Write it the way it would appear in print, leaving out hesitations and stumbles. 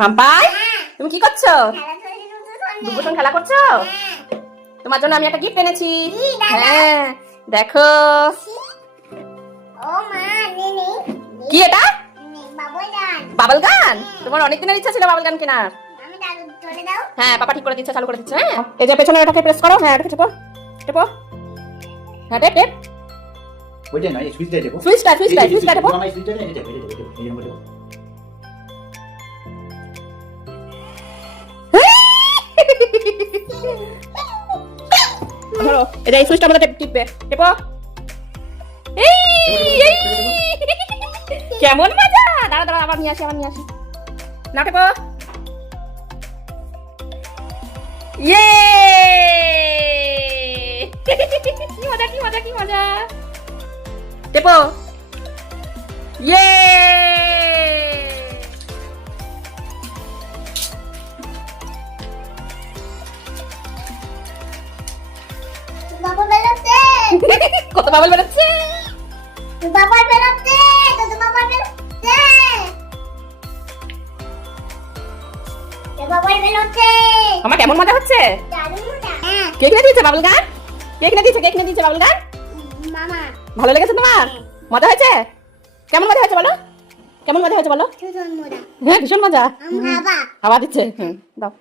মাম্পাই, তুমি কি করছো? দুপুর খেলা করছো? তোমার জন্য আমি একটা গিফট এনেছি। হ্যাঁ দেখো। কি এটা? বাবল গান। তোমার অনেক দিনের ইচ্ছা ছিল বাবল গান কেনার। হ্যাঁ পাপা ঠিক করে দিচ্ছে, চালু করে দিচ্ছে। হ্যাঁ এই যে পেছনে এটাকে প্রেস করো। হ্যাঁ এটাকে টেপো টেপো। হ্যাঁ টেপ টেপ। ওইটা না, এই সুইচটা টেপো। সুইচটা টেপো। মামা এই সুইচটা না, এটা টেপো, এই জন্য টেপো। ধরো এটা, এই সুইচটা মধ্যে টিপবে। টেপো। কেমন মজা! দাঁড়া দাঁড়া, আবার নিয়ে আসি না টেপো। ইয়ে কি মজা টেপো। ইয়ে কত বাবল বেরোচ্ছে। আমার কেমন মজা হচ্ছে? কে কিনে দিয়েছে বাবল গান? কে কিনে দিয়েছে বাবল গান? ভালো লেগেছে তোমার? মজা হয়েছে? কেমন মজা হয়েছে বলো? কেমন মজা হয়েছে বলো? হ্যাঁ ভীষণ মজা। হাওয়া দিচ্ছে। দাও।